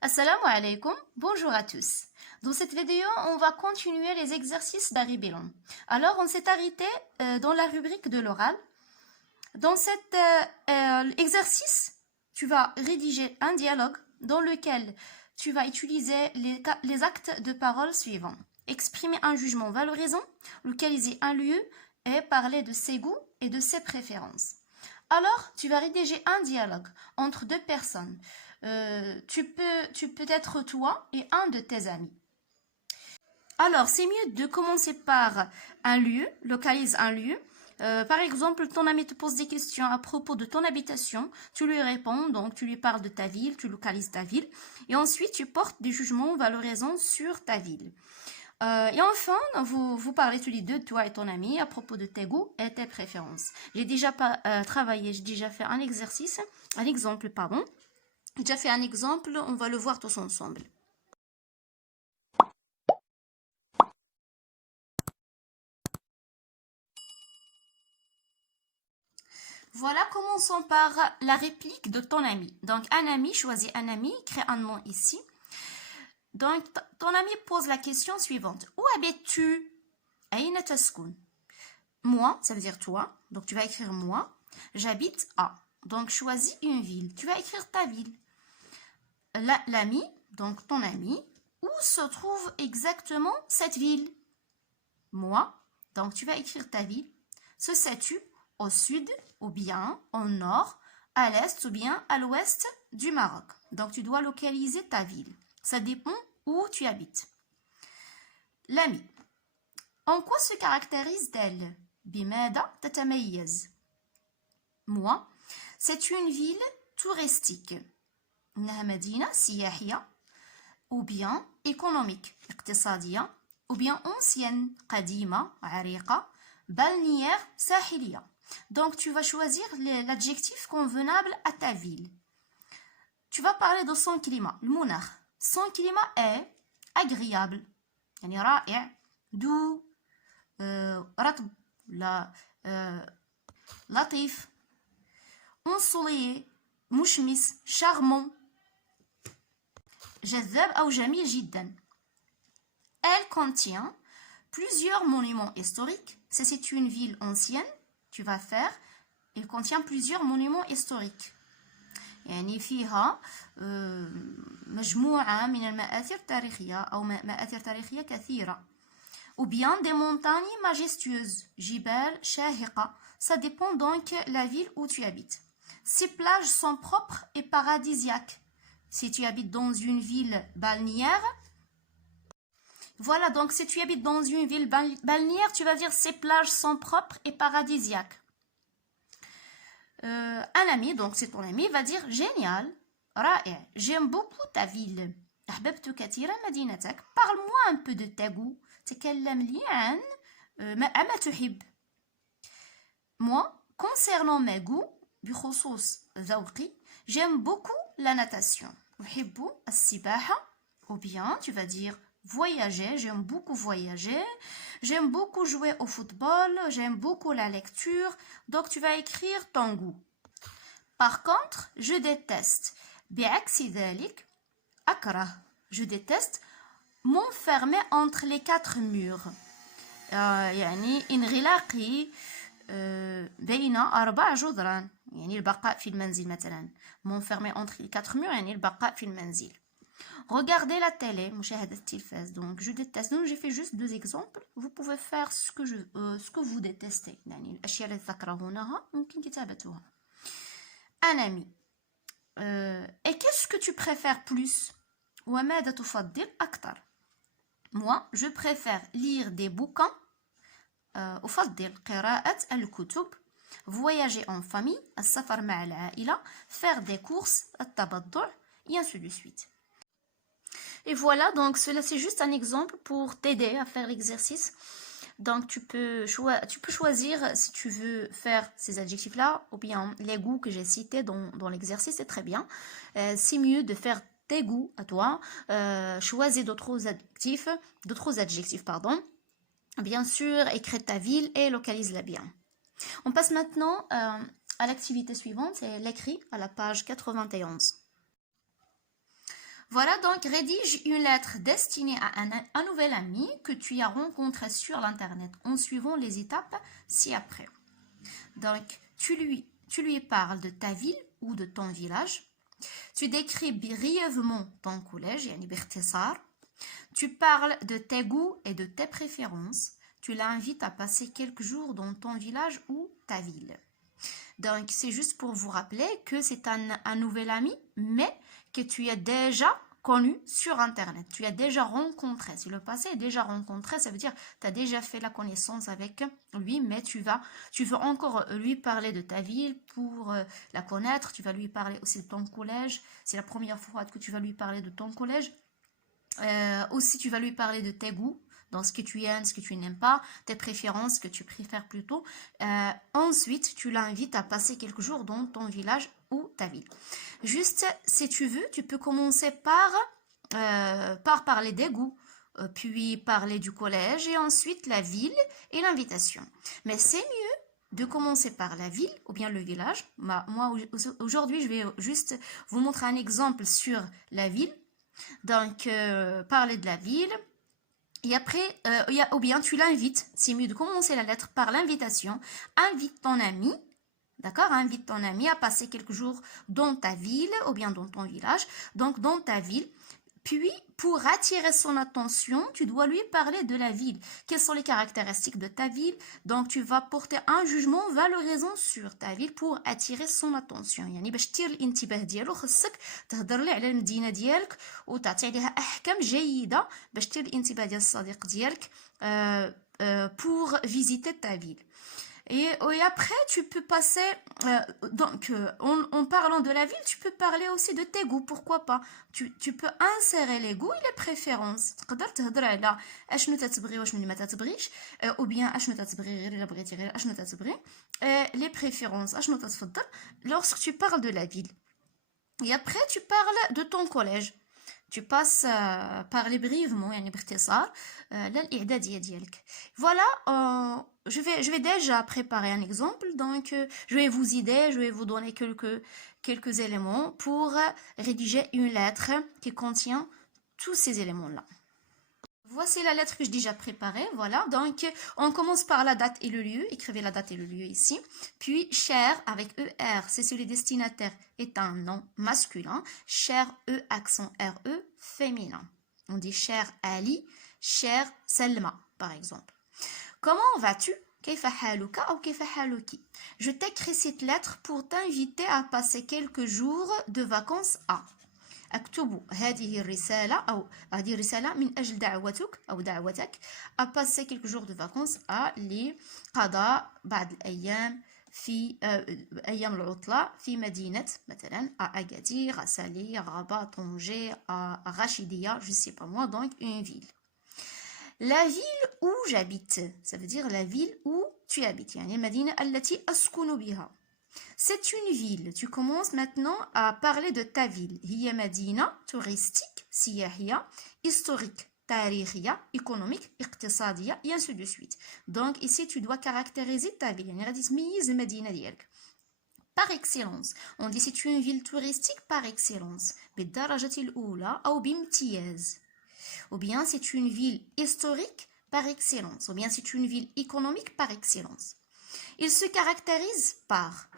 Assalamu alaikum, bonjour à tous. Dans cette vidéo, on va continuer les exercices d'Ari Belon. Alors, on s'est arrêté dans la rubrique de l'oral. Dans cet exercice, tu vas rédiger un dialogue dans lequel tu vas utiliser les actes de parole suivants. Exprimer un jugement valorisant, localiser un lieu et parler de ses goûts et de ses préférences. Alors, tu vas rédiger un dialogue entre deux personnes. Tu peux être toi et un de tes amis. Alors, c'est mieux de commencer par un lieu, localise un lieu. Par exemple, ton ami te pose des questions à propos de ton habitation, tu lui réponds, donc tu lui parles de ta ville, tu localises ta ville, et ensuite tu portes des jugements valorisants sur ta ville. Et enfin, vous parlez tous les deux, toi et ton ami, à propos de tes goûts et tes préférences. J'ai déjà j'ai déjà fait un exemple, pardon. J'ai déjà fait un exemple, on va le voir tous ensemble. Voilà, commençons par la réplique de ton ami. Donc, un ami, choisis un ami, crée un nom ici. Donc, ton ami pose la question suivante. Où habites-tu? Aïna taskoun. Moi, ça veut dire toi. Donc, tu vas écrire moi. J'habite à. Donc, choisis une ville. Tu vas écrire ta ville. L'ami, donc ton ami, où se trouve exactement cette ville? Moi, donc tu vas écrire ta ville. Se situe au sud ou bien au nord, à l'est ou bien à l'ouest du Maroc. Donc, tu dois localiser ta ville. Ça dépend où tu habites. L'ami. En quoi se caractérise-t-elle? Bimada tatamayyaz. Moi, c'est une ville touristique. إنها مدينة سياحية ou bien économique اقتصادية ou bien ancienne قديمة عريقة balnéaire ساحلية. Donc tu vas choisir l'adjectif convenable à ta ville. Tu vas parler de son climat, le مناخ. Son climat est agréable يعني رائع doux رطب لطيف ensoleillé مشمس charmant جذاب أو جميل جدا. Elle contient plusieurs monuments historiques. C'est une ville ancienne. Tu vas faire. Elle contient plusieurs monuments historiques. يعني فيها مجموعة من المآثر التاريخية أو مآثر تاريخية كثيرة. Ou bien des montagnes majestueuses. جبال شاهقة. Ça dépend donc la ville où tu habites. Ces plages sont propres et paradisiaques. Si tu habites dans une ville balnéaire, voilà, donc si tu habites dans une ville balnéaire, tu vas dire ces plages sont propres et paradisiaques. Un ami, donc c'est ton ami, va dire génial, رائع, j'aime beaucoup ta ville. أحببت كثيرا مدينتك. Parle-moi un peu de tes goûts. تكلم لي عن ما تحب. Moi, concernant mes goûts, بخصوص ذوقي, j'aime beaucoup la natation. أحب السباحة. Ou bien, tu vas dire voyager, j'aime beaucoup voyager. J'aime beaucoup jouer au football. J'aime beaucoup la lecture. Donc, tu vas écrire ton goût. Par contre, je déteste. بعكس ذلك أكره. Je déteste m'enfermer entre les quatre murs. يعني انغلاقي بين 4 جدران. يعني البقاء في المنزل مثلا. M'enfermer entre les quatre murs يعني البقاء في المنزل. Regardez la télé, مشاهدة التلفاز. Donc je déteste. Donc j'ai fait juste 2 exemples. Vous pouvez faire ce que vous détestez. يعني الأشياء التي تكرهونها ممكن كتابتها. Un ami. Et qu'est-ce que tu préfères plus? وماذا تفضل أكثر? Moi, je préfère lire des bouquins. أفضل قراءة الكتب. Voyager en famille, السفر مع العائلة, faire des courses, التبضع, et ainsi de suite. Et voilà, donc cela c'est juste un exemple pour t'aider à faire l'exercice. Donc tu peux choisir si tu veux faire ces adjectifs-là ou bien les goûts que j'ai cités dans l'exercice, c'est très bien. C'est mieux de faire tes goûts à toi. Choisis d'autres adjectifs, pardon. Bien sûr, écris ta ville et localise-la bien. On passe maintenant à l'activité suivante, c'est l'écrit à la page 91. Voilà, donc rédige une lettre destinée à un nouvel ami que tu as rencontré sur l'internet en suivant les étapes ci-après. Donc, tu lui parles de ta ville ou de ton village. Tu décris brièvement ton collège, yani باختصار. Tu parles de tes goûts et de tes préférences. Tu l'invites à passer quelques jours dans ton village ou ta ville. Donc, c'est juste pour vous rappeler que c'est un nouvel ami, mais que tu as déjà connu sur Internet. Tu as déjà rencontré. Si le passé est déjà rencontré, ça veut dire que tu as déjà fait la connaissance avec lui, mais tu veux encore lui parler de ta ville pour la connaître. Tu vas lui parler aussi de ton collège. C'est la première fois que tu vas lui parler de ton collège. Aussi, tu vas lui parler de tes goûts, dans ce que tu aimes, ce que tu n'aimes pas, tes préférences, ce que tu préfères plutôt. Ensuite, tu l'invites à passer quelques jours dans ton village ou ta ville. Juste, si tu veux, tu peux commencer par parler des goûts, puis parler du collège et ensuite la ville et l'invitation. Mais c'est mieux de commencer par la ville ou bien le village. Moi, aujourd'hui, je vais juste vous montrer un exemple sur la ville. Donc, parler de la ville. Et après, ou bien tu l'invites. C'est mieux de commencer la lettre par l'invitation. Invite ton ami, d'accord? Invite ton ami à passer quelques jours dans ta ville ou bien dans ton village. Donc, dans ta ville. Puis, pour attirer son attention, tu dois lui parler de la ville. Quelles sont les caractéristiques de ta ville? Donc, tu vas porter un jugement valorisant sur ta ville pour attirer son attention. يعني باش تثير الانتباه ديالو خصك تهضر ليه على المدينة ديالك وتعطي عليها أحكام جيدة باش تثير الانتباه ديال الصديق ديالك pour visiter ta ville. Et après, tu peux passer, en parlant de la ville, tu peux parler aussi de tes goûts, pourquoi pas. Tu peux insérer les goûts et les préférences. تقدر تهضر على اشنو تتبغي واشنو ما تتبغيش, ou bien اشنو تتبغي غير الا بغيتي غير اشنو تتبغي. Les préférences, اشنو تتفضل lorsque tu parles de la ville. Et après, tu parles de ton collège. Tu passes parler brièvement يعني باختصار للإعدادية ديالك. Voilà, je vais déjà préparer un exemple. Donc, je vais vous aider, je vais vous donner quelques éléments pour rédiger une lettre qui contient tous ces éléments-là. Voici la lettre que j'ai déjà préparée, voilà. Donc, on commence par la date et le lieu. Écrivez la date et le lieu ici. Puis, cher avec ER, c'est si le destinataire est un nom masculin. Cher, E, accent RE, féminin. On dit cher Ali, cher Selma, par exemple. Comment vas-tu? كيف حالك أو كيف حالك? Je t'écris cette lettre pour t'inviter à passer quelques jours de vacances à. أكتب هذه الرسالة أو هذه الرسالة من أجل دعوتك أو دعوتك à passer quelques jours de vacances à لقضاء بعض الأيام في أيام العطلة في مدينة مثلا أكادير, سالي, Rabat, Tanger, Rachidiyya, je sais pas moi, donc une ville. La ville où j'habite, ça veut dire la ville où tu habites, يعني المدينة التي أسكن بها. C'est une ville. Tu commences maintenant à parler de ta ville. هي مدينة touristique, سياحية, historique, تاريخية, économique, اقتصادية, et ainsi de suite. Donc ici, tu dois caractériser ta ville. يعني غادي تميز المدينة ديالك. Par excellence. On dit c'est une ville touristique par excellence. بالدرجة الأولى أو بامتياز. Ou bien c'est une ville historique par excellence. Ou bien c'est une ville économique par excellence. Il se caractérise par...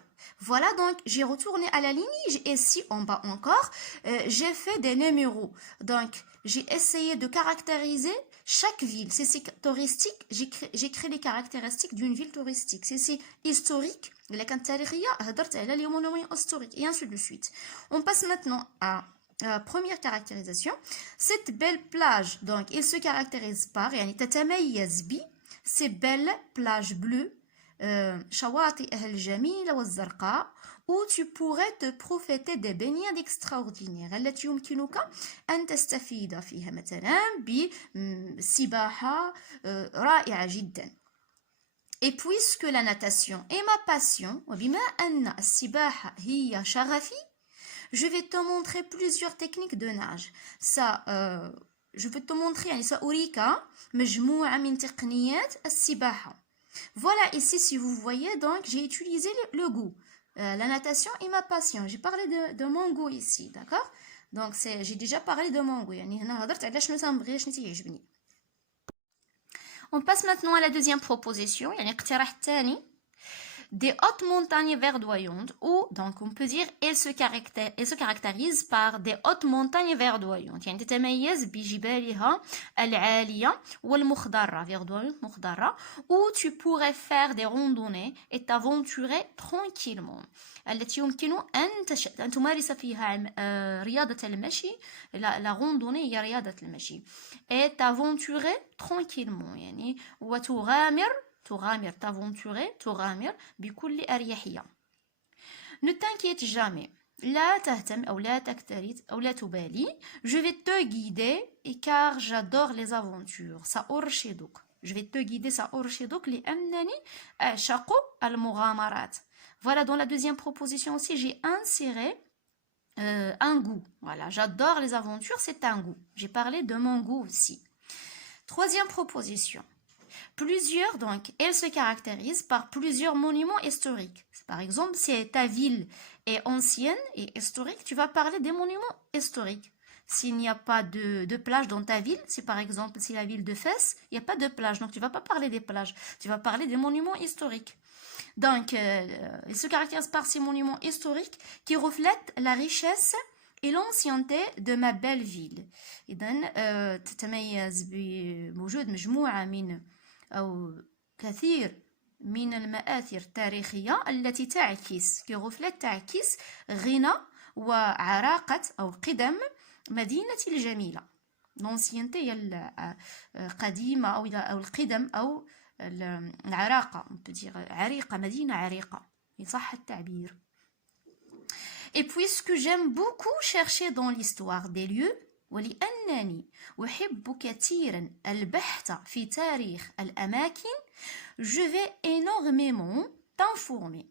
Voilà, donc j'ai retourné à la ligne et ici en bas encore, j'ai fait des numéros. Donc j'ai essayé de caractériser chaque ville. Si c'est touristique, j'écris les caractéristiques d'une ville touristique. Si c'est historique, et ainsi de suite. On passe maintenant à première caractérisation. Cette belle plage, donc il se caractérise par, ces belles plages bleues, شواطئها الجميلة والزرقاء, où tu pourrais te profiter des baignades extraordinaires التي يمكنك أن تستفيد فيها مثلا بسباحة رائعة جدا. Et puisque la natation est ma passion, وبما أن السباحة هي شغفي, je vais te montrer plusieurs techniques de nage. Ça, je vais te montrer يعني سأريك مجموعة من تقنيات السباحة. Voilà, ici, si vous voyez, donc, j'ai utilisé le goût. La natation est ma passion. J'ai parlé de mon goût ici, d'accord? Donc j'ai déjà parlé de mon goût. يعني هنا هضرت على شنو تنبغي شنو تيعجبني. On passe maintenant à la deuxième proposition, يعني الاقتراح الثاني. Des hautes montagnes verdoyantes, ou donc on peut dire elles se caractérisent par des hautes montagnes verdoyantes. يعني تتميز بجبالها العالية والمخضرة verdoyante مخضرة, où tu pourrais faire des randonnées et t'aventurer tranquillement. التي يمكن أن تمارس فيها رياضة المشي. la randonnée هي رياضة المشي. et t'aventurer tranquillement يعني تغامر بكل أريحية. Ne t'inquiète jamais. لا تهتم أو لا تكترث أو لا تبالي. Je vais te guider car j'adore les aventures. سأرشدك. Je vais te guider سأرشدك لأنني أعشق المغامرات. Voilà, dans la deuxième proposition aussi, j'ai inséré un goût. Voilà, j'adore les aventures, c'est un goût. J'ai parlé de mon goût aussi. Troisième proposition. Plusieurs, donc, elle se caractérise par plusieurs monuments historiques. Par exemple, si ta ville est ancienne et historique, tu vas parler des monuments historiques. S'il n'y a pas de plage dans ta ville, si par exemple, si la ville de Fès, il n'y a pas de plage, donc tu ne vas pas parler des plages, tu vas parler des monuments historiques. Donc, elle se caractérise par ces monuments historiques qui reflètent la richesse et l'ancienneté de ma belle ville. إذن تتميز بوجود مجموعة من أو كثير من المآثر التاريخية التي تعكس غنى وعراقة أو قدم مدينتي الجميلة. l'ancienneté هي القديمة أو القدم أو العراقة. on peut dire عريقة, مدينة عريقة يصح التعبير. Et puisque j'aime beaucoup chercher dans l'histoire des lieux, ولأنني أحب كثيرا البحث في تاريخ الأماكن, je vais énormément t'informer.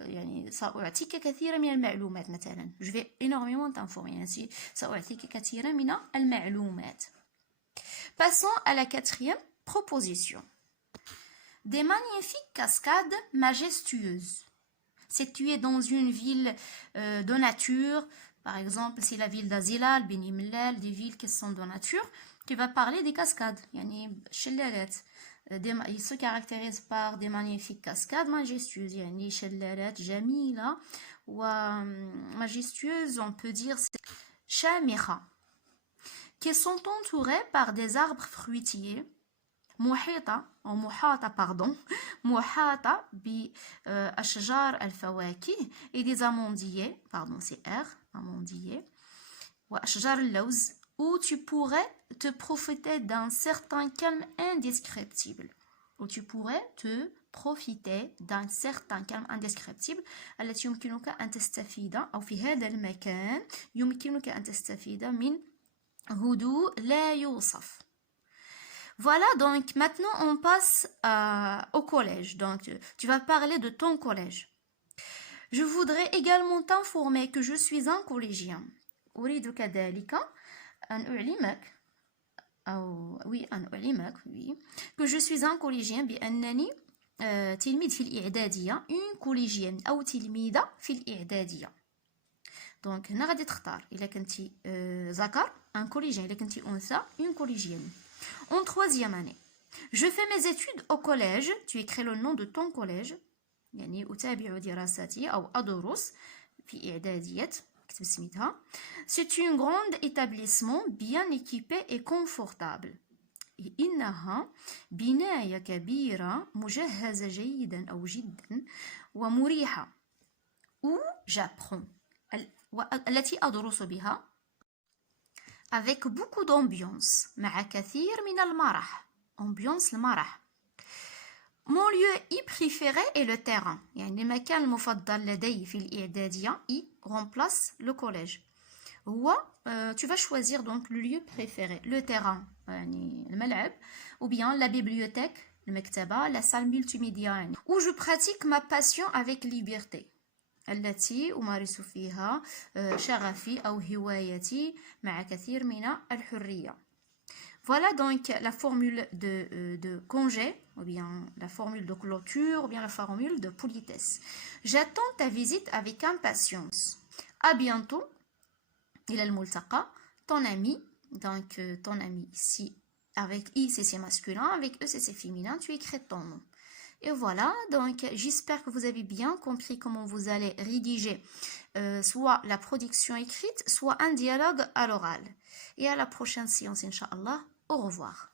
يعني سأعطيك كثيرا من المعلومات مثلا. je vais énormément t'informer يعني سأعطيك كثيرا من المعلومات. Passons à la quatrième proposition. Des magnifiques cascades majestueuses. Située dans une ville de nature, par exemple, c'est la ville d'Azilal, Beni Mellal, des villes qui sont de nature, tu vas parler des cascades. يعني شلالات. Il se caractérise par des magnifiques cascades majestueuses. يعني شلالات جميلة وmajestueuses, on peut dire شامخة, qui sont entourées par des arbres fruitiers. محاطة بأشجار الفواكه et des amandiers, pardon c'est R, amandiers, وأشجار اللوز, où tu pourrais te profiter d'un certain calme indescriptible. التي يمكنك أن تستفيد أو في هذا المكان يمكنك أن تستفيد من هدوء لا يوصف. Voilà, donc maintenant on passe au collège. Donc tu vas parler de ton collège. Je voudrais également t'informer que je suis un collégien. أريد كذلك أن أعلمك que je suis un collégien بأنني تلميذ في الإعدادية, une collégienne أو تلميذة في الإعدادية. Donc هنا غادي تختار إلا كنتي ذكر un collégien, إلا كنتي أنثى une collégienne. En troisième année, je fais mes études au collège. Tu écris le nom de ton collège. يعني أتابع دراستي أو أدرس في إعدادية. كتب سميتها. C'est un grand établissement bien équipé et confortable. إنها بناية كبيرة مجهزة جيدا أو جدا ومريحة. Où j'apprends. التي أدرس بها. Avec beaucoup d'ambiance, مع كثير من المرح. Ambiance المرح. Mon lieu y préféré est le terrain. يعني المكان المفضل لدي في الإعدادية y remplace le collège. هو tu vas choisir donc le lieu préféré, le terrain يعني الملعب, ou bien la bibliothèque, المكتبة, la salle multimédia يعني. Où je pratique ma passion avec liberté. التي أمارس فيها شغفي أو هوايتي مع كثير من الحرية. Voilà donc la formule de congé, ou bien la formule de clôture, ou bien la formule de politesse. J'attends ta visite avec impatience. À bientôt. إلى الملتقى. Ton ami, donc ton ami ici, avec I c'est masculin, avec E c'est féminin, tu écris ton nom. Et voilà, donc j'espère que vous avez bien compris comment vous allez rédiger soit la production écrite, soit un dialogue à l'oral. Et à la prochaine séance, Inch'Allah. Au revoir.